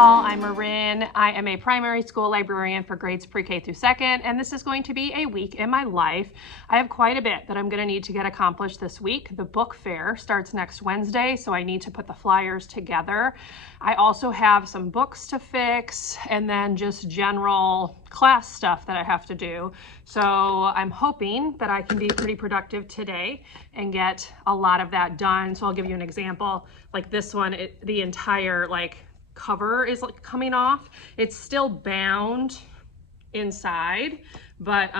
all, I'm Marin. I am a primary school librarian for grades pre-K through second, and this is going to be a week in my life. I have quite a bit that I'm going to need to get accomplished this week. The book fair starts next Wednesday, so I need to put the flyers together. I also have some books to fix and then just general class stuff that I have to do. So I'm hoping that I can be pretty productive today and get a lot of that done. So I'll give you an example. Like this one, the entire cover is coming off. It's still bound inside, but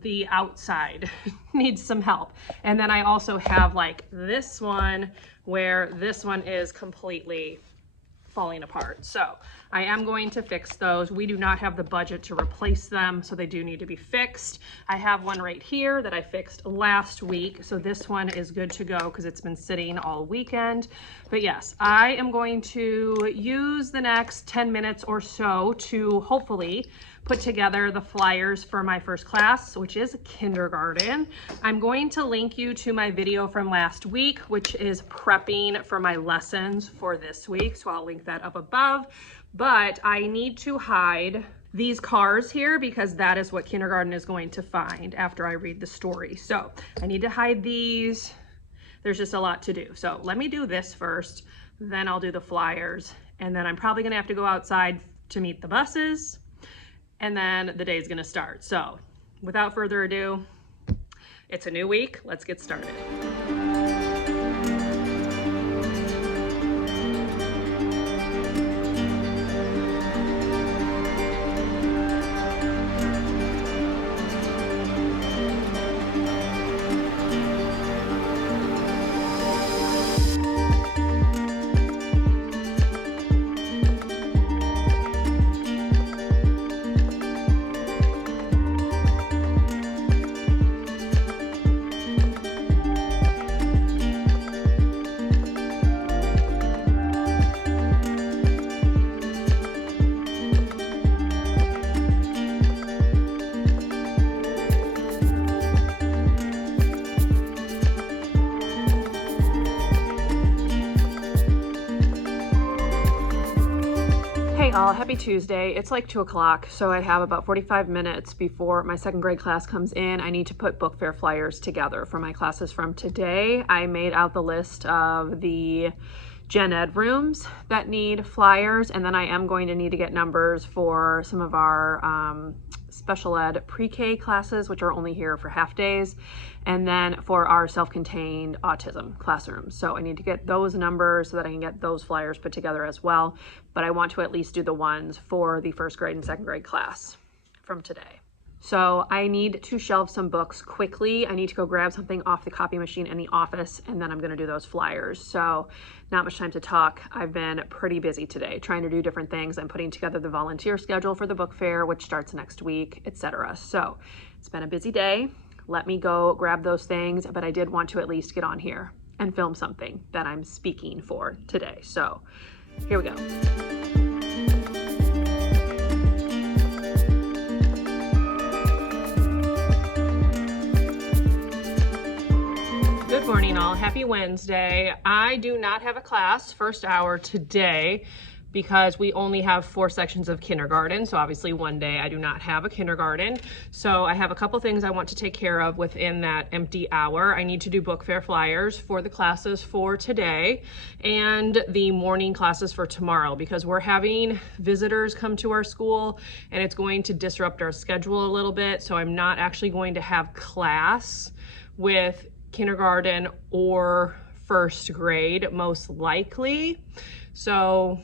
the outside needs some help. And then I also have this one where this one is completely falling apart. So I am going to fix those. We do not have the budget to replace them, so they do need to be fixed. I have one right here that I fixed last week, so this one is good to go because it's been sitting all weekend. But yes, I am going to use the next 10 minutes or so to hopefully put together the flyers for my first class, which is kindergarten. I'm going to link you to my video from last week, which is prepping for my lessons for this week. So I'll link that up above, but I need to hide these cars here because that is what kindergarten is going to find after I read the story. So I need to hide these. There's just a lot to do. So let me do this first, then I'll do the flyers. And then I'm probably gonna have to go outside to meet the buses. And then the day's gonna start. So without further ado, it's a new week. Let's get started. Happy Tuesday. It's like 2 o'clock, so I have about 45 minutes before my second grade class comes in. I need to put book fair flyers together for my classes from today. I made out the list of the gen ed rooms that need flyers, and then I am going to need to get numbers for some of our special ed pre-K classes, which are only here for half days, and then for our self-contained autism classrooms. So I need to get those numbers so that I can get those flyers put together as well. But I want to at least do the ones for the first grade and second grade class from today. So I need to shelve some books quickly. I need to go grab something off the copy machine in the office, and then I'm gonna do those flyers. So not much time to talk. I've been pretty busy today trying to do different things. I'm putting together the volunteer schedule for the book fair, which starts next week, etc. So it's been a busy day. Let me go grab those things, but I did want to at least get on here and film something that I'm speaking for today. So here we go. Good morning all, happy Wednesday. I do not have a class first hour today because we only have 4 sections of kindergarten. So obviously one day I do not have a kindergarten. So I have a couple things I want to take care of within that empty hour. I need to do book fair flyers for the classes for today and the morning classes for tomorrow because we're having visitors come to our school and it's going to disrupt our schedule a little bit. So I'm not actually going to have class with kindergarten or first grade, most likely. So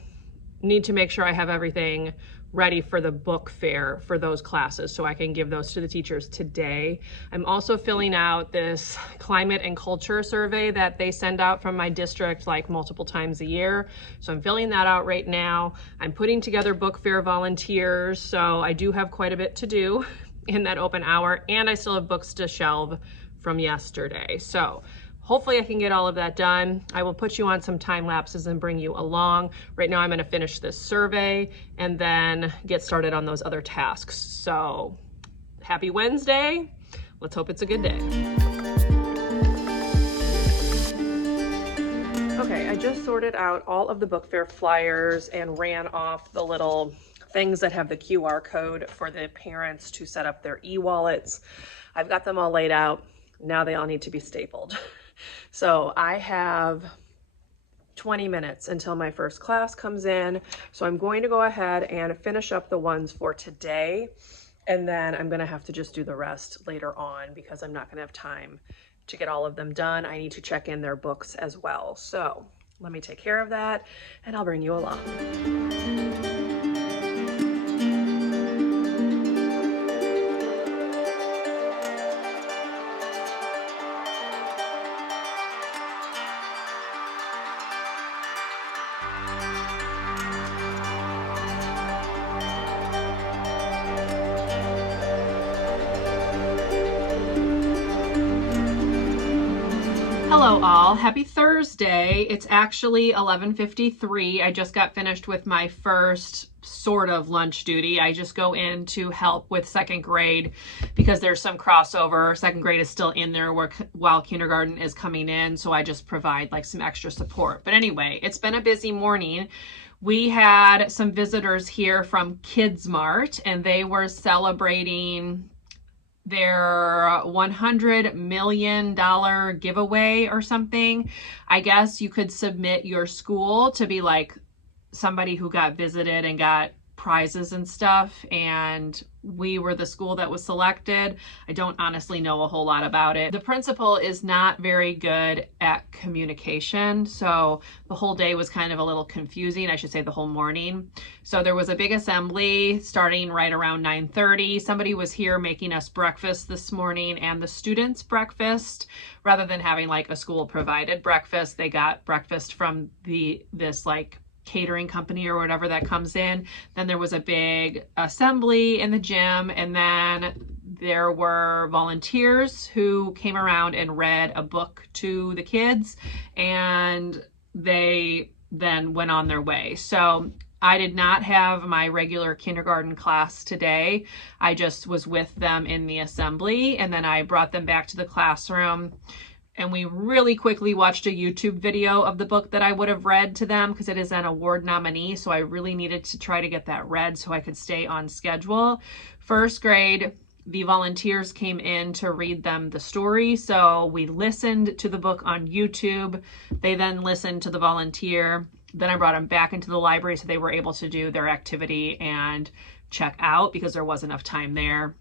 need to make sure I have everything ready for the book fair for those classes so I can give those to the teachers today. I'm also filling out this climate and culture survey that they send out from my district multiple times a year. So I'm filling that out right now. I'm putting together book fair volunteers. So I do have quite a bit to do in that open hour, and I still have books to shelve from yesterday. So hopefully I can get all of that done. I will put you on some time lapses and bring you along. Right now I'm gonna finish this survey and then get started on those other tasks. So happy Wednesday. Let's hope it's a good day. Okay, I just sorted out all of the book fair flyers and ran off the little things that have the QR code for the parents to set up their e-wallets. I've got them all laid out. Now they all need to be stapled. So I have 20 minutes until my first class comes in. So I'm going to go ahead and finish up the ones for today. And then I'm gonna have to just do the rest later on because I'm not gonna have time to get all of them done. I need to check in their books as well. So let me take care of that and I'll bring you along. Hello all, happy Thursday. It's actually 11:53. I just got finished with my first sort of lunch duty. I just go in to help with second grade because there's some crossover. Second grade is still in there while kindergarten is coming in, so I just provide like some extra support. But anyway, it's been a busy morning. We had some visitors here from Kids Mart and they were celebrating their $100 million giveaway or something. I guess you could submit your school to be like somebody who got visited and got prizes and stuff, and we were the school that was selected. I don't honestly know a whole lot about it. The principal is not very good at communication, so the whole day was kind of a little confusing. I should say the whole morning. So there was a big assembly starting right around 9:30. Somebody was here making us breakfast this morning, and the students' breakfast, rather than having like a school provided breakfast, they got breakfast from this like catering company or whatever that comes in. Then there was a big assembly in the gym, and then there were volunteers who came around and read a book to the kids, and they then went on their way. So I did not have my regular kindergarten class today. I just was with them in the assembly, and then I brought them back to the classroom. And we really quickly watched a YouTube video of the book that I would have read to them because it is an award nominee. So I really needed to try to get that read so I could stay on schedule. First grade, the volunteers came in to read them the story. So we listened to the book on YouTube. They then listened to the volunteer. Then I brought them back into the library so they were able to do their activity and check out because there was enough time there.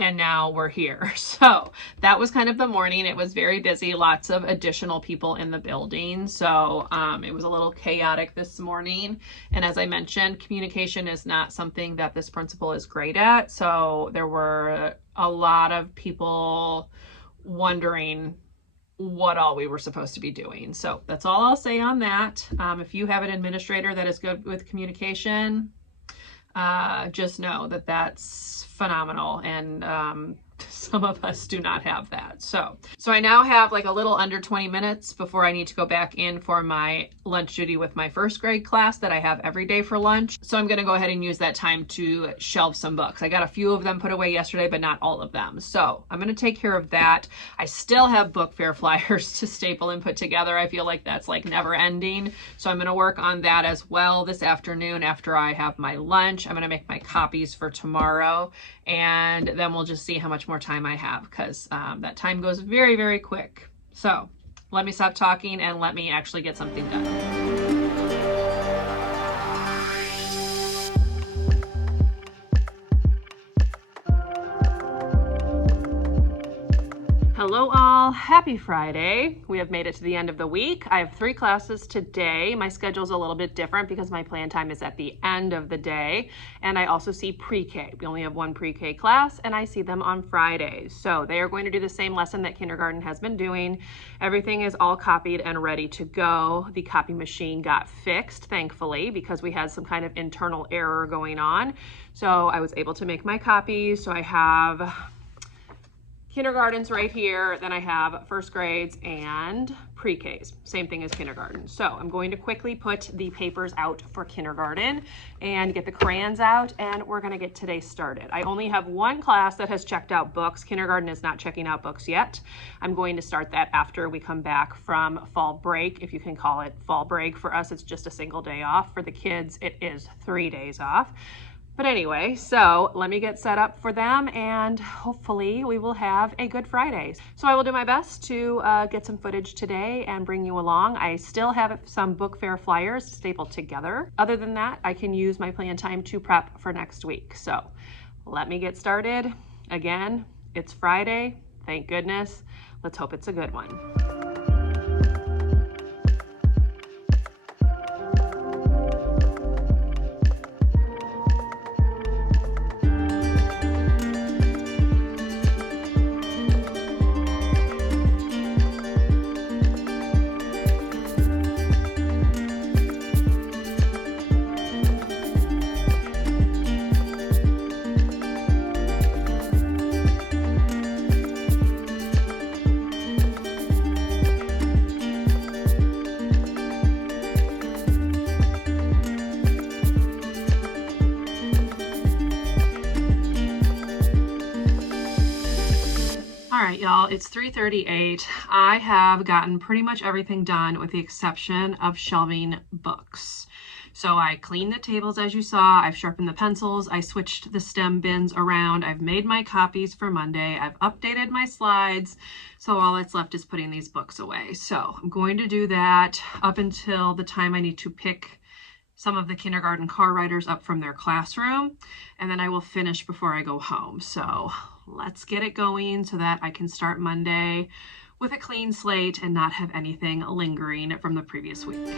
And now we're here. So that was kind of the morning. It was very busy, lots of additional people in the building. So it was a little chaotic this morning. And as I mentioned, communication is not something that this principal is great at. So there were a lot of people wondering what all we were supposed to be doing. So that's all I'll say on that. If you have an administrator that is good with communication, just know that that's phenomenal, and some of us do not have that. So I now have like a little under 20 minutes before I need to go back in for my lunch duty with my first grade class that I have every day for lunch. So I'm going to go ahead and use that time to shelve some books. I got a few of them put away yesterday, but not all of them. So I'm going to take care of that. I still have book fair flyers to staple and put together. I feel like that's like never ending. So I'm going to work on that as well this afternoon after I have my lunch. I'm going to make my copies for tomorrow, and then we'll just see how much more time I have because that time goes very, very quick. So let me stop talking and let me actually get something done. Hello all, happy Friday. We have made it to the end of the week. I have 3 classes today. My schedule's a little bit different because my plan time is at the end of the day. And I also see pre-K. We only have 1 pre-K class and I see them on Fridays. So they are going to do the same lesson that kindergarten has been doing. Everything is all copied and ready to go. The copy machine got fixed, thankfully, because we had some kind of internal error going on. So I was able to make my copies. So I have Kindergarten's right here, then I have first grades and pre-Ks, same thing as kindergarten. So I'm going to quickly put the papers out for kindergarten and get the crayons out, and we're gonna get today started. I only have one class that has checked out books. Kindergarten is not checking out books yet. I'm going to start that after we come back from fall break, if you can call it fall break. For us, it's just a single day off. For the kids, it is 3 days off. But anyway, so let me get set up for them, and hopefully we will have a good Friday. So I will do my best to get some footage today and bring you along. I still have some book fair flyers stapled together. Other than that, I can use my plan time to prep for next week. So let me get started. Again, it's Friday, thank goodness. Let's hope it's a good one. All right, y'all, it's 3:38. I have gotten pretty much everything done with the exception of shelving books. So I cleaned the tables as you saw, I've sharpened the pencils, I switched the stem bins around, I've made my copies for Monday, I've updated my slides, so all that's left is putting these books away. So I'm going to do that up until the time I need to pick some of the kindergarten car riders up from their classroom, and then I will finish before I go home. So let's get it going so that I can start Monday with a clean slate and not have anything lingering from the previous week.